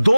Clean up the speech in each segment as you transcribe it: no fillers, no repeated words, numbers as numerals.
2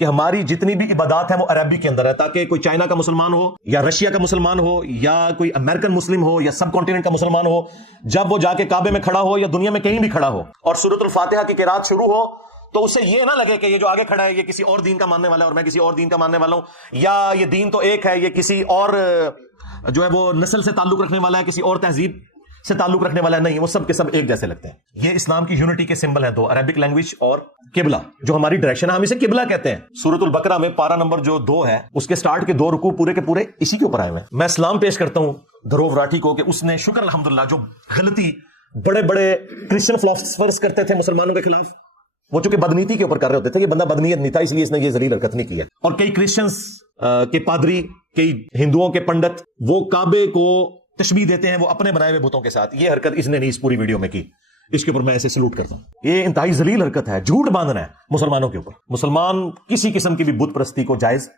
کہ ہماری جتنی بھی عبادات ہیں وہ عربی کے اندر ہے، تاکہ کوئی چائنا کا مسلمان ہو یا رشیا کا مسلمان ہو یا کوئی امریکن مسلم ہو یا سب کانٹیننٹ کا مسلمان ہو، جب وہ جا کے کعبے میں کھڑا ہو یا دنیا میں کہیں بھی کھڑا ہو اور سورۃ الفاتحہ کی قرات شروع ہو تو اسے یہ نہ لگے کہ یہ جو آگے کھڑا ہے یہ کسی اور دین کا ماننے والا ہے اور میں کسی اور دین کا ماننے والا ہوں، یا یہ دین تو ایک ہے، یہ کسی اور جو ہے وہ نسل سے تعلق رکھنے والا ہے، کسی اور تہذیب سے تعلق رکھنے والا ہے. نہیں، وہ سب کے سب ایک جیسے لگتے ہیں. یہ اسلام کی یونٹی کے سمبل ہیں دو، عربک لینگویج اور قبلہ، جو ہماری ڈائریکشن ہے ہم اسے قبلہ کہتے ہیں. سورۃ البقرہ میں پارہ نمبر جو 2 ہے اس کے سٹارٹ کے 2 رکوع پورے کے پورے اسی کے اوپر آئے ہوئے ہیں. میں سلام پیش کرتا ہوں دھروو راٹھی کو کہ اس نے شکر الحمدللہ جو غلطی بڑے بڑے کرسچن فلاسفرز کرتے تھے مسلمانوں کے خلاف، وہ چونکہ بدنیتی کے اوپر کر رہے ہوتے تھے، یہ بندہ بدنیت نہیں تھا اس لیے اس نے یہ ذلیل حرکت نہیں کی ہے. اور کئی کرسچنز کے پادری، کئی ہندوؤں کے پنڈت وہ کعبے کو تشبیہ دیتے ہیں وہ اپنے بنائے ہوئے بتوں کے ساتھ. یہ حرکت اس نے نہیں اس پوری ویڈیو میں کی، اس کے اوپر میں ایسے سلوٹ کرتا ہوں. یہ انتہائی ذلیل حرکت ہے، جھوٹ باندھنا ہے مسلمانوں کے اوپر. مسلمان کسی قسم کی بھی بت پرستی کو جائز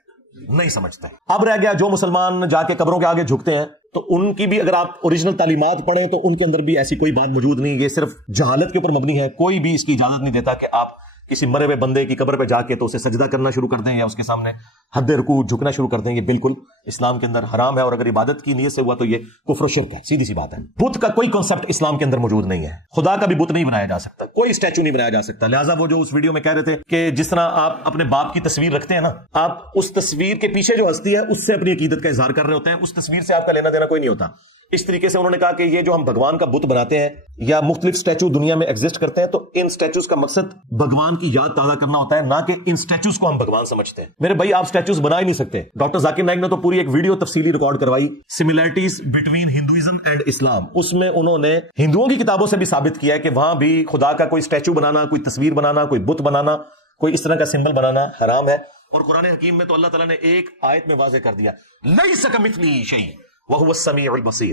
نہیں سمجھتے. اب رہ گیا جو مسلمان جا کے قبروں کے آگے جھکتے ہیں تو ان کی بھی اگر آپ اوریجنل تعلیمات پڑھیں تو ان کے اندر بھی ایسی کوئی بات موجود نہیں. یہ صرف جہالت کے اوپر مبنی ہے. کوئی بھی اس کی اجازت نہیں دیتا کہ آپ کسی مرے ہوئے بندے کی قبر پہ جا کے تو اسے سجدہ کرنا شروع کر دیں یا اس کے سامنے حد رکوع جھکنا شروع کر دیں. یہ بالکل اسلام کے اندر حرام ہے، اور اگر عبادت کی نیت سے ہوا تو یہ کفر و شرک ہے. سیدھی سی بات ہے. بت کا کوئی کانسیپٹ اسلام کے اندر موجود نہیں ہے. خدا کا بھی بت نہیں بنایا جا سکتا، کوئی اسٹیچو نہیں بنایا جا سکتا. لہٰذا وہ جو اس ویڈیو میں کہہ رہے تھے کہ جس طرح آپ اپنے باپ کی تصویر رکھتے ہیں نا، آپ اس تصویر کے پیچھے جو ہستی ہے اس سے اپنی عقیدت کا اظہار کر رہے ہوتے ہیں، اس تصویر سے آپ کا لینا دینا کوئی نہیں ہوتا. اس طریقے سے انہوں نے کہا کہ یہ جو ہم بھگوان کا بت بناتے ہیں یا مختلف اسٹیچو دنیا میں ایگزسٹ کرتے ہیں تو ان اسٹیچوز کا مقصد بھگوان کی یاد تازہ کرنا ہوتا ہے، نہ کہ ان اسٹیچوز کو ہم بھگوان سمجھتے ہیں. میرے بھائی آپ اسٹیچوز بنا ہی نہیں سکتے. ڈاکٹر ذاکر نائک نے تو پوری ایک ویڈیو تفصیلی ریکارڈ کروائی، سملیرٹیز بٹوین ہندوازم اینڈ اسلام. اس میں انہوں نے ہندوؤں کی کتابوں سے بھی ثابت کیا ہے کہ وہاں بھی خدا کا کوئی اسٹیچو بنانا، کوئی تصویر بنانا، کوئی بت بنانا، کوئی اس طرح کا سمبل بنانا حرام ہے. اور قرآن حکیم میں تو اللہ تعالیٰ نے ایک آیت میں واضح کر دیا، لیس کمثلہ شیء وہو السمیع البصیر.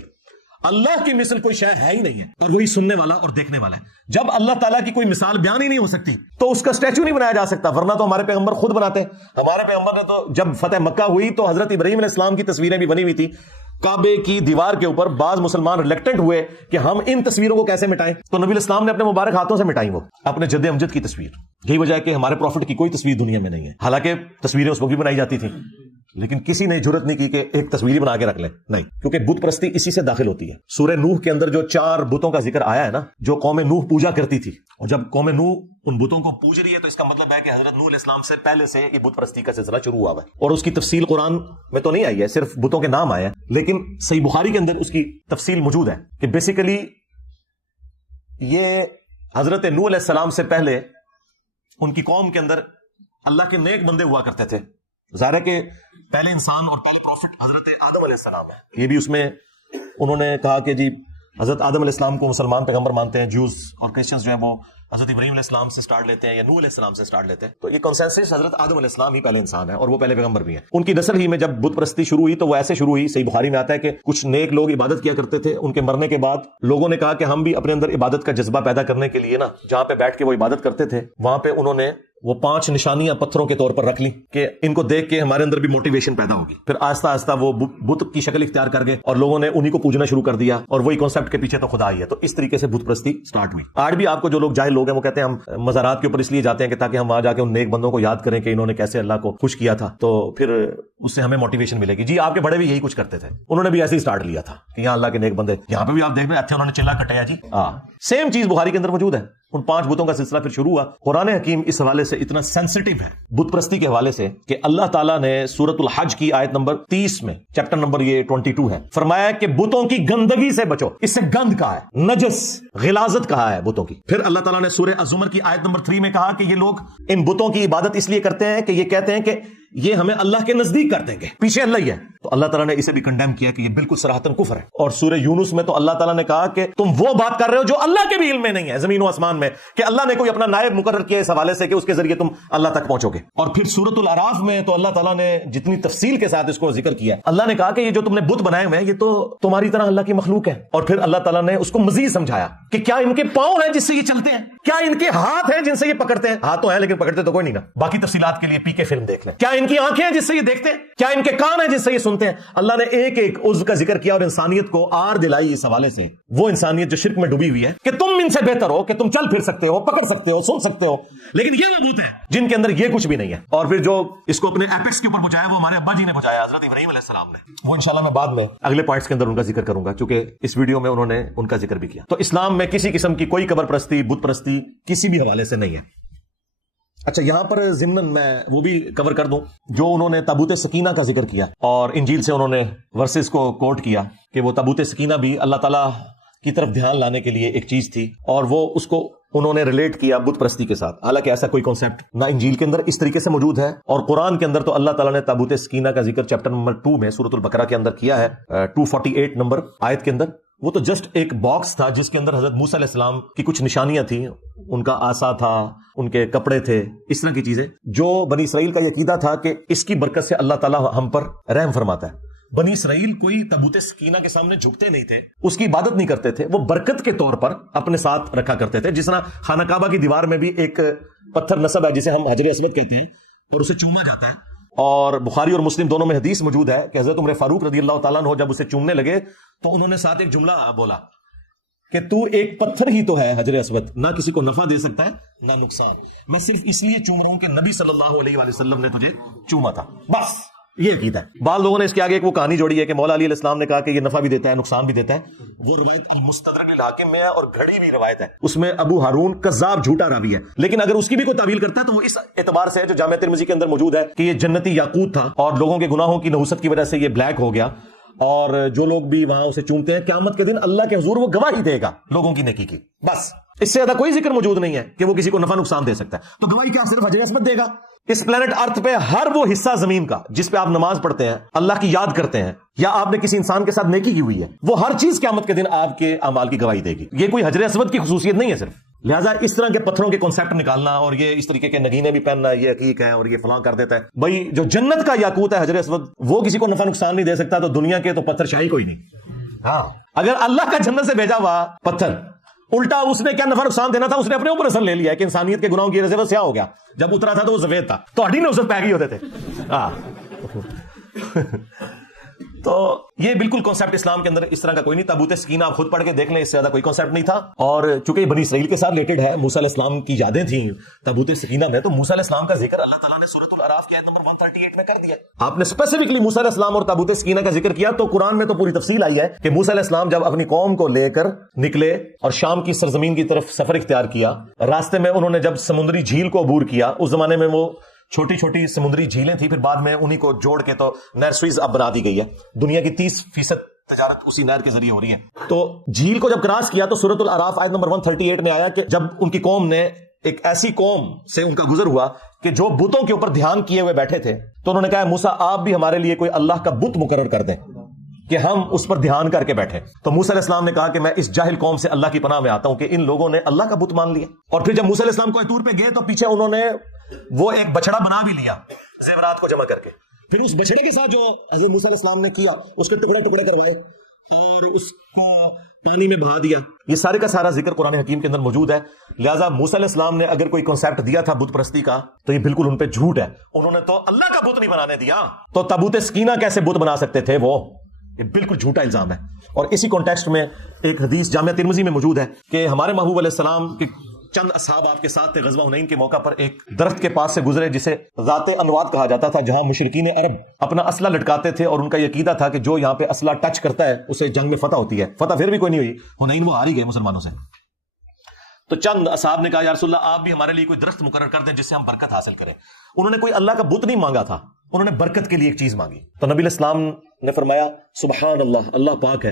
اللہ کی مثل کوئی شے ہے ہی نہیں ہے اور وہی سننے والا اور دیکھنے والا ہے. جب اللہ تعالیٰ کی کوئی مثال بیان ہی نہیں ہو سکتی تو اس کا اسٹیچو نہیں بنایا جا سکتا، ورنہ تو ہمارے پیغمبر خود بناتے ہیں. ہمارے پیغمبر نے تو جب فتح مکہ ہوئی تو حضرت ابراہیم علیہ السلام کی تصویریں بھی بنی ہوئی تھی کعبے کی دیوار کے اوپر. بعض مسلمان ریلیکٹنٹ ہوئے کہ ہم ان تصویروں کو کیسے مٹائیں، تو نبی علیہ السلام نے اپنے مبارک ہاتھوں سے مٹائیں وہ اپنے جد امجد کی تصویر. یہی وجہ ہے کہ ہمارے پروفٹ کی کوئی تصویر دنیا میں نہیں ہے. حالانکہ تصویریں اس وقت بھی بنائی جاتی تھیں لیکن کسی نے جرت نہیں کی کہ ایک تصویر بنا کے رکھ لیں، نہیں، کیونکہ بت پرستی اسی سے داخل ہوتی ہے. سورہ نوح کے اندر جو 4 بتوں کا ذکر آیا ہے نا، جو قوم نوح پوجا کرتی تھی، اور جب قوم نوح ان بتوں کو پوج رہی ہے تو اس کا مطلب ہے کہ حضرت نوح علیہ السلام سے پہلے سے یہ بت پرستی کا سلسلہ شروع ہوا ہے. اور اس کی تفصیل قرآن میں تو نہیں آئی ہے، صرف بتوں کے نام آئے ہیں، لیکن صحیح بخاری کے اندر اس کی تفصیل موجود ہے کہ بیسیکلی یہ حضرت نوح علیہ السلام سے پہلے ان کی قوم کے اندر اللہ کے نیک بندے ہوا کرتے تھے. ظاہر ہے کہ پہلے انسان اور پہلے پروفٹ حضرت آدم علیہ السلام ہے. یہ بھی اس میں انہوں نے کہا کہ جی حضرت آدم علیہ السلام کو مسلمان پیغمبر مانتے ہیں. جوز اور کرسچنز جو ہیں وہ حضرت ابراہیم علیہ السلام سے سٹارٹ لیتے ہیں یا نوح علیہ السلام سے سٹارٹ لیتے ہیں. تو یہ کنسنسس حضرت آدم علیہ السلام ہی پہلے انسان ہے اور وہ پہلے پیغمبر بھی ہیں. ان کی نسل ہی میں جب بت پرستی شروع ہوئی تو وہ ایسے شروع ہوئی، صحیح بخاری میں آتا ہے کہ کچھ نیک لوگ عبادت کیا کرتے تھے. ان کے مرنے کے بعد لوگوں نے کہا کہ ہم بھی اپنے اندر عبادت کا جذبہ پیدا کرنے کے لیے نا، جہاں پہ بیٹھ کے وہ عبادت کرتے تھے وہاں پہ انہوں نے وہ 5 نشانیاں پتھروں کے طور پر رکھ لی کہ ان کو دیکھ کے ہمارے اندر بھی موٹیویشن پیدا ہوگی. پھر آہستہ آہستہ وہ بت کی شکل اختیار کر گئے اور لوگوں نے انہی کو پوجنا شروع کر دیا، اور وہی کانسیپٹ کے پیچھے تو خدا ہی ہے. تو اس طریقے سے بت پرستی سٹارٹ ہوئی. آج بھی آپ کو جو لوگ جاہل لوگ ہیں وہ کہتے ہیں ہم مزارات کے اوپر اس لیے جاتے ہیں کہ تاکہ ہم وہاں جا کے ان نیک بندوں کو یاد کریں کہ انہوں نے کیسے اللہ کو خوش کیا تھا، تو پھر اس سے ہمیں موٹیویشن ملے گی. جی آپ کے بڑے بھی یہی کچھ کرتے تھے، انہوں نے بھی ایسے ہی سٹارٹ لیا تھا کہ یہاں اللہ کے نیک بندے. یہاں پہ بھی آپ دیکھ رہے ہیں انہوں نے چلا کٹایا جی. سیم چیز بخاری کے اندر موجود ہے. ان 5 بتوں کا سلسلہ پھر شروع ہوا. قرآن حکیم اس حوالے سے اتنا سینسٹیو ہے بت پرستی کے حوالے سے کہ اللہ تعالیٰ نے سورۃ الحج کی آیت نمبر 30 میں، چیپٹر نمبر یہ 22 ہے، فرمایا کہ بتوں کی گندگی سے بچو. اس سے گند کہا ہے، نجس، غلاظت کہا ہے بتوں کی. پھر اللہ تعالیٰ نے سورہ الزمر کی آیت نمبر 3 میں کہا کہ یہ لوگ ان بتوں کی عبادت اس لیے کرتے ہیں کہ یہ کہتے ہیں کہ یہ ہمیں اللہ کے نزدیک کر دیں گے، پیچھے اللہ ہی ہے. تو اللہ تعالیٰ نے اسے بھی کنڈیم کیا کہ یہ بالکل صراحتاً کفر ہے. اور سورہ یونس میں تو اللہ تعالیٰ نے کہا کہ تم وہ بات کر رہے ہو جو اللہ کے بھی علم میں نہیں ہے، زمین و آسمان میں، کہ اللہ نے کوئی اپنا نائب مقرر کیا اس حوالے سے کہ اس کے ذریعے تم اللہ تک پہنچو گے. اور پھر سورۃ الاعراف میں تو اللہ تعالیٰ نے جتنی تفصیل کے ساتھ اس کو ذکر کیا، اللہ نے کہا کہ یہ جو تم نے بت بنائے ہوئے ہیں یہ تو تمہاری طرح اللہ کی مخلوق ہے. اور پھر اللہ تعالیٰ نے اس کو مزید سمجھایا کہ کیا ان کے پاؤں ہیں جس سے یہ چلتے ہیں، کیا ان کے ہاتھ ہیں جن سے یہ پکڑتے ہیں. ہاتھ تو ہیں لیکن پکڑتے تو کوئی نہیں نا. باقی تفصیلات کے لیے پی کے فلم دیکھ لیں. کیا ان کی آنکھیں ہیں جس سے یہ دیکھتے ہیں، کیا ان کے کان ہیں جس سے یہ سنتے بولتے ہیں اللہ نے ایک ایک عضو کا ذکر کیا اور انسانیت کو آر دلائی اس حوالے سے، وہ انسانیت جو شرک میں ڈوبی ہوئی ہے کہ تم ان سے بہتر ہو، کہ تم چل پھر سکتے ہو، پکڑ سکتے ہو، سن سکتے ہو، لیکن یہ وہ بت ہیں جن کے اندر یہ کچھ بھی نہیں ہے۔ اور پھر جو اس کو اپنے ایپیکس کے اوپر پہنچایا وہ ہمارے ابا جی نے پہنچایا، حضرت ابراہیم علیہ السلام نے۔ وہ انشاءاللہ میں بعد میں اگلے پوائنٹس کے اندر ان کا ذکر کروں گا، چونکہ اس ویڈیو میں انہوں نے ان کا ذکر بھی کیا۔ تو اسلام میں کسی قسم کی کوئی قبر پرستی، بت پرستی کسی بھی حوالے سے نہیں ہے۔ اچھا، یہاں پر ضمن میں وہ بھی کور کر دوں جو انہوں نے تابوت سکینہ کا ذکر کیا اور انجیل سے انہوں نے ورسز کو کوٹ کیا کہ وہ تابوت سکینہ بھی اللہ تعالیٰ کی طرف دھیان لانے کے لیے ایک چیز تھی، اور وہ اس کو انہوں نے ریلیٹ کیا بت پرستی کے ساتھ، حالانکہ ایسا کوئی کانسیپٹ نہ انجیل کے اندر اس طریقے سے موجود ہے، اور قرآن کے اندر تو اللہ تعالیٰ نے تابوت سکینہ کا ذکر چیپٹر نمبر 2 میں سورۃ البقرہ کے اندر کیا ہے، 248 نمبر آیت کے اندر۔ وہ تو جسٹ ایک باکس تھا جس کے اندر حضرت موسیٰ علیہ السلام کی کچھ نشانیاں تھیں، ان کا عصا تھا، ان کے کپڑے تھے، اس طرح کی چیزیں، جو بنی اسرائیل کا یہ عقیدہ تھا کہ اس کی برکت سے اللہ تعالیٰ ہم پر رحم فرماتا ہے۔ بنی اسرائیل کوئی تابوت سکینہ کے سامنے جھکتے نہیں تھے، اس کی عبادت نہیں کرتے تھے، وہ برکت کے طور پر اپنے ساتھ رکھا کرتے تھے، جس طرح خانہ کعبہ کی دیوار میں بھی ایک پتھر نصب ہے جسے ہم حجر اسود کہتے ہیں اور اسے چوما جاتا ہے، اور بخاری اور مسلم دونوں میں حدیث موجود ہے کہ حضرت عمر فاروق رضی اللہ تعالیٰ عنہ جب اسے چومنے لگے تو انہوں نے ساتھ ایک جملہ بولا کہ تو ایک پتھر ہی تو ہے حجر اسود، نہ کسی کو نفع دے سکتا ہے نہ نقصان، میں صرف اس لیے چوم رہا ہوں کہ نبی صلی اللہ علیہ وآلہ وسلم نے تجھے چوما تھا، بس یہ عقیدہ ہے۔ بعض لوگوں نے اس کے آگے ایک وہ کہانی جوڑی ہے کہ مولا علی علیہ السلام نے کہا کہ یہ نفع بھی دیتا ہے نقصان بھی دیتا ہے، وہ روایت المستدرک للحاکم میں ہے اور گھڑی ہوئی روایت ہے، اس میں ابو ہارون کذاب جھوٹا راوی ہے، لیکن اگر اس کی بھی کوئی تعویل کرتا ہے تو وہ اس اعتبار سے ہے جو جامع ترمذی کے اندر موجود ہے کہ یہ جنتی یاقوت تھا اور لوگوں کے گناہوں کی نحوست کی وجہ سے یہ بلیک ہو گیا، اور جو لوگ بھی وہاں اسے چومتے ہیں قیامت کے دن اللہ کے حضور وہ گواہی دے گا لوگوں کی نیکی کی، بس اس سے زیادہ کوئی ذکر موجود نہیں ہے کہ وہ کسی کو نفع نقصان دے سکتا ہے۔ تو گواہی کیا صرف حجر اسود دے گا؟ اس پلانٹ ارتھ پہ ہر وہ حصہ زمین کا جس پہ آپ نماز پڑھتے ہیں، اللہ کی یاد کرتے ہیں، یا آپ نے کسی انسان کے ساتھ نیکی کی ہوئی ہے، وہ ہر چیز قیامت کے دن آپ کے اعمال کی گواہی دے گی۔ یہ کوئی حجر اسود کی خصوصیت نہیں ہے صرف، لہٰذا اس طرح کے پتھروں کے کانسیپٹ نکالنا اور یہ اس طریقے کے نگینے بھی پہننا یہ حقیق ہے اور یہ فلاں کر دیتا ہے، بھائی جو جنت کا یاقوت ہے حجر اسود وہ کسی کو نفع نقصان نہیں دے سکتا، تو دنیا کے تو پتھر شاہی کوئی نہیں۔ ہاں، اگر اللہ کا جنت سے بھیجا ہوا پتھر الٹا اس نے کیا نفع نقصان دینا تھا، اس نے اپنے اوپر اثر لے لیا کہ انسانیت کے گناہوں کی وجہ سے وہ سیاہ ہو گیا، جب اترا تھا تو وہ سفید تھا، تو ہڈی نے اسے پہ گئی ہوتے تھے۔ ہاں تو یہ بالکل کانسیپٹ اسلام کے اندر اس طرح کا کوئی نہیں۔ تابوت سکینہ آپ خود پڑھ کے دیکھ لیں، اس سے زیادہ کوئی کانسیپٹ نہیں تھا، اور چونکہ یہ بنی اسرائیل کے ساتھ ریلیٹڈ ہے، موسیٰ علیہ السلام کی یادیں تھیں تابوت سکینہ میں، تو موسیٰ علیہ السلام کا ذکر اللہ تعالیٰ نے سورۃ الاعراف کی آیت نمبر 138 میں کر دیا۔ آپ نے اسپیسیفکلی موسیٰ علیہ السلام اور تابوت سکینہ کا ذکر کیا، تو قرآن میں تو پوری تفصیل آئی ہے کہ موسیٰ علیہ السلام جب اپنی قوم کو لے کر نکلے اور شام کی سرزمین کی طرف سفر اختیار کیا، راستے میں انہوں نے جب سمندری جھیل کو عبور کیا، اس زمانے میں وہ چھوٹی چھوٹی سمندری جھیلیں تھیں، پھر بعد میں انہی کو جوڑ کے تو نہر سوئز اب بنا دی گئی ہے، دنیا کی 30% تجارت اسی نہر کے ذریعے ہو رہی ہے۔ تو جھیل کو جب کراس کیا تو سورۃ الاعراف آیت نمبر 138 میں آیا کہ جب ان کی قوم نے، ایک ایسی قوم سے ان کا گزر ہوا کہ جو بتوں کے اوپر دھیان کیے ہوئے بیٹھے تھے، تو انہوں نے کہا موسیٰ آپ بھی ہمارے لیے کوئی اللہ کا بت مقرر کر دیں کہ ہم اس پر دھیان کر کے بیٹھے۔ تو موسیٰ علیہ السلام نے کہا کہ میں اس جاہل قوم سے اللہ کی پناہ میں آتا ہوں کہ ان لوگوں نے اللہ کا بت مان لیا۔ اور پھر جب موسیٰ علیہ السلام کوہ طور پہ گئے تو پیچھے انہوں نے وہ ایک بچڑا بنا بھی لیا زیورات کو جمع کر کے، پھر اس بچڑے کے ساتھ جو حضرت موسیٰ علیہ السلام نے کیا اس کے ٹکڑے ٹکڑے کروائے اور اس کو پانی میں بہا دیا۔ یہ سارے کا سارا ذکر قرآن حکیم کے اندر موجود ہے، لہٰذا موسیٰ علیہ السلام نے اگر کوئی کنسیپٹ دیا تھا بت پرستی کا تو یہ بالکل ان پہ جھوٹ ہے، انہوں نے تو اللہ کا بت نہیں بنانے دیا، تو تابوت سکینہ کیسے بت بنا سکتے تھے وہ؟ یہ بالکل جھوٹا الزام ہے۔ اور اسی کانٹیکسٹ میں ایک حدیث جامع ترمذی میں موجود ہے کہ ہمارے محبوب علیہ السلام کے چند اصحاب آپ کے ساتھ تھے، غزوہ حنین کے موقع پر ایک درخت کے پاس سے گزرے جسے ذات انواد کہا جاتا تھا، جہاں مشرکین عرب اپنا اسلحہ لٹکاتے تھے اور ان کا یہ عقیدہ تھا کہ جو یہاں پہ اسلحہ ٹچ کرتا ہے اسے جنگ میں فتح ہوتی ہے۔ فتح پھر بھی کوئی نہیں ہوئی، حنین وہ ہار ہی گئے مسلمانوں سے۔ تو چند اصحاب نے کہا یا رسول اللہ آپ بھی ہمارے لیے کوئی درخت مقرر کر دیں جس سے ہم برکت حاصل کریں۔ انہوں نے کوئی اللہ کا بت نہیں مانگا تھا، انہوں نے برکت کے لیے ایک چیز مانگی۔ تو نبی علیہ السلام نے فرمایا سبحان اللہ، اللہ پاک ہے،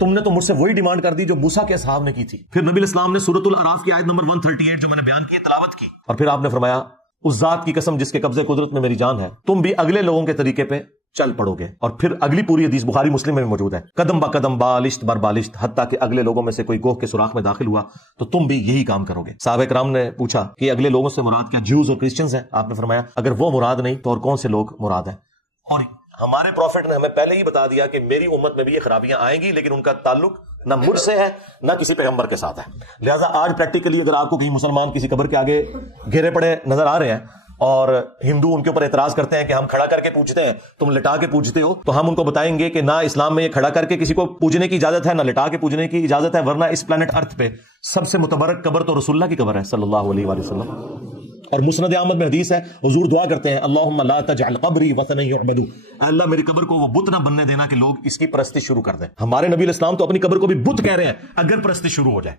تم نے تو مجھ سے وہی ڈیمانڈ کر دی جو موسیٰ کے اصحاب نے کی تھی۔ پھر نبی علیہ السلام نے سورۃ الاعراف کی آیت نمبر 138 جو میں نے بیان کی تلاوت کی، اور پھر آپ نے فرمایا اس ذات کی قسم جس کے قبضے قدرت میں میری جان ہے، تم بھی اگلے لوگوں کے طریقے پہ چل پڑو گے۔ اور پھر اگلی پوری حدیث بخاری مسلم میں موجود ہے، قدم با قدم بالشت بر بالشت، حتیٰ کہ اگلے لوگوں میں سے کوئی گوہ کے سوراخ میں داخل ہوا تو تم بھی یہی کام کرو گے۔ صحابہ کرام نے پوچھا کہ اگلے لوگوں سے مراد کیا جیوز اور کرسچنز ہیں؟ آپ نے فرمایا اگر وہ مراد نہیں تو اور کون سے لوگ مراد ہیں؟ اور ہمارے پروفٹ نے ہمیں پہلے ہی بتا دیا کہ میری امت میں بھی یہ خرابیاں آئیں گی، لیکن ان کا تعلق نہ مجھ سے ہے نہ کسی پیغمبر کے ساتھ ہے۔ لہٰذا آج پریکٹیکلی اگر آپ کو کہیں مسلمان کسی قبر کے آگے گھیرے پڑے نظر آ رہے ہیں اور ہندو ان کے اوپر اعتراض کرتے ہیں کہ ہم کھڑا کر کے پوجتے ہیں، تم لٹا کے پوجتے ہو، تو ہم ان کو بتائیں گے کہ نہ اسلام میں یہ کھڑا کر کے کسی کو پوجنے کی اجازت ہے، نہ لٹا کے پوجنے کی اجازت ہے، ورنہ اس پلانٹ ارتھ پہ سب سے متبرک قبر تو رسول اللہ کی قبر ہے صلی اللہ علیہ وآلہ وسلم. اور مسند احمد میں حدیث ہے، حضور دعا کرتے ہیں اللہم لا تجعل قبری وثنا یعبد، اللہ میری قبر کو وہ بت نہ بننے دینا کہ لوگ اس کی پرستی شروع کر دیں. ہمارے نبی علیہ السلام تو اپنی قبر کو بھی بت کہہ رہے ہیں اگر پرستی شروع ہو جائے.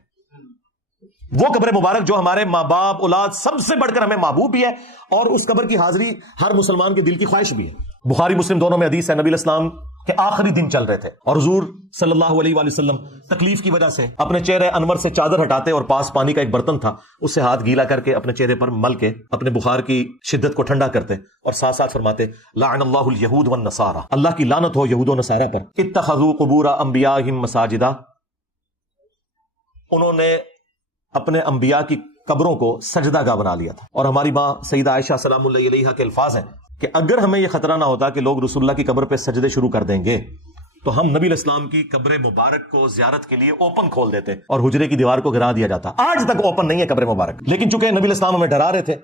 وہ قبر مبارک جو ہمارے ماں باپ اولاد سب سے بڑھ کر ہمیں محبوب بھی ہے، اور اس قبر کی حاضری ہر مسلمان کے دل کی خواہش بھی ہے. بخاری مسلم دونوں میں حدیث ہے، نبی علیہ السلام کے آخری دن چل رہے تھے اور حضور صلی اللہ علیہ وآلہ وسلم تکلیف کی وجہ سے اپنے چہرے انور سے چادر ہٹاتے اور پاس پانی کا ایک برتن تھا، اس سے ہاتھ گیلا کر کے اپنے چہرے پر مل کے اپنے بخار کی شدت کو ٹھنڈا کرتے اور ساتھ ساتھ فرماتے لعن اللہ الیہود والنصارى، اللہ کی لعنت ہو یہود و نصارہ پر، اتخذوا قبور انبیائہم مساجدا، انہوں نے اپنے انبیاء کی قبروں کو سجدہ گاہ بنا لیا تھا. اور ہماری ماں سیدہ عائشہ سلام اللہ علیہا کے الفاظ ہیں کہ اگر ہمیں یہ خطرہ نہ ہوتا کہ لوگ رسول اللہ کی قبر پہ سجدے شروع کر دیں گے تو ہم نبی علیہ السلام کی قبر مبارک کو زیارت کے لیے اوپن کھول دیتے اور حجرے کی دیوار کو گرا دیا جاتا. آج تک اوپن نہیں ہے قبر مبارک، لیکن چونکہ نبی علیہ السلام ہمیں ڈرا رہے تھے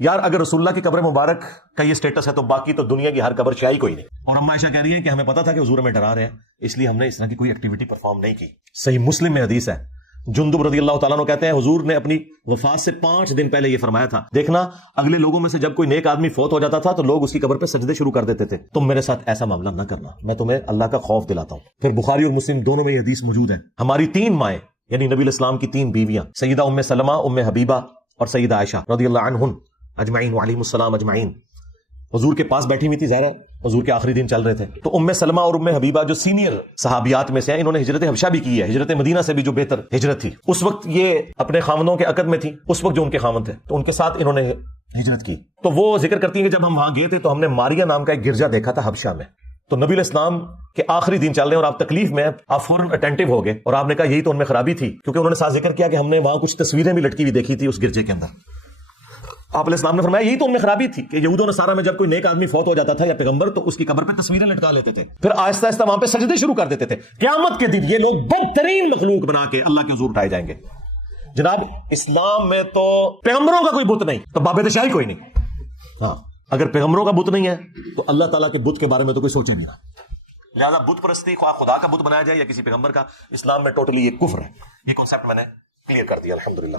یار اگر رسول اللہ کی قبر مبارک کا یہ سٹیٹس ہے تو باقی تو دنیا کی ہر قبر شاہی کوئی نہیں. اور اما عائشہ کہہ رہی ہے کہ ہمیں پتا تھا کہ حضور ہمیں ڈرا رہے ہیں، اس لیے ہم نے اس طرح کی کوئی ایکٹیویٹی پرفارم نہیں کی. صحیح مسلم میں حدیث ہے، جندب رضی اللہ تعالیٰ عنہ کہتے ہیں حضور نے اپنی وفات سے 5 دن پہلے یہ فرمایا تھا، دیکھنا اگلے لوگوں میں سے جب کوئی نیک آدمی فوت ہو جاتا تھا تو لوگ اس کی قبر پہ سجدے شروع کر دیتے تھے، تم میرے ساتھ ایسا معاملہ نہ کرنا، میں تمہیں اللہ کا خوف دلاتا ہوں. پھر بخاری اور مسلم دونوں میں یہ حدیث موجود ہے. ہماری 3 مائیں یعنی نبی علیہ السلام کی 3 بیویاں سیدہ ام سلمہ، ام حبیبہ اور سیدہ عائشہ رضی اللہ عنہن اجمعین وعلیہم السلام اجمعین حضور کے پاس بیٹھی ہوئی تھی. ظاہر ہے حضور کے آخری دن چل رہے تھے، تو ام سلمہ اور ام حبیبہ جو سینئر صحابیات میں سے ہیں، انہوں نے ہجرت حبشہ بھی کی ہے، ہجرت مدینہ سے بھی جو بہتر ہجرت تھی. اس وقت یہ اپنے خاوندوں کے عقد میں تھی، اس وقت جو ان کے خاوند تھے تو ان کے ساتھ انہوں نے ہجرت کی. تو وہ ذکر کرتی ہیں کہ جب ہم وہاں گئے تھے تو ہم نے ماریا نام کا ایک گرجا دیکھا تھا حبشہ میں. تو نبی علیہ السلام کے آخری دن چل رہے ہیں اور آپ تکلیف میں آپ فوراً اٹینٹو ہو گئے اور آپ نے کہا یہی تو ان میں خرابی تھی، کیونکہ انہوں نے ساتھ ذکر کیا کہ ہم نے وہاں کچھ تصویریں بھی لٹکی ہوئی دیکھی تھی اس گرجے کے اندر. آپ علیہ السلام نے فرمایا یہی تو ان میں خرابی تھی کہ یہود و نصارہ میں جب کوئی نیک آدمی فوت ہو جاتا تھا یا پیغمبر تو اس کی قبر پہ تصویریں لٹکا لیتے تھے، پھر آہستہ آہستہ وہاں پہ سجدے شروع کر دیتے تھے. قیامت کے دن یہ لوگ بدترین مخلوق بنا کے اللہ کے حضور اٹھائے جائیں گے. جناب اسلام میں تو پیغمبروں کا کوئی بت نہیں تو باب شاہی کوئی نہیں. ہاں اگر پیغمبروں کا بت نہیں ہے تو اللہ تعالیٰ کے بت کے بارے میں تو کوئی سوچے بھی نہ. لہٰذا بت پرستی خواہ خدا کا بت بنایا جائے یا کسی پیغمبر کا، اسلام میں ٹوٹلی یہ کفر ہے. یہ کانسیپٹ میں نے کلیئر کر دیا الحمدللہ.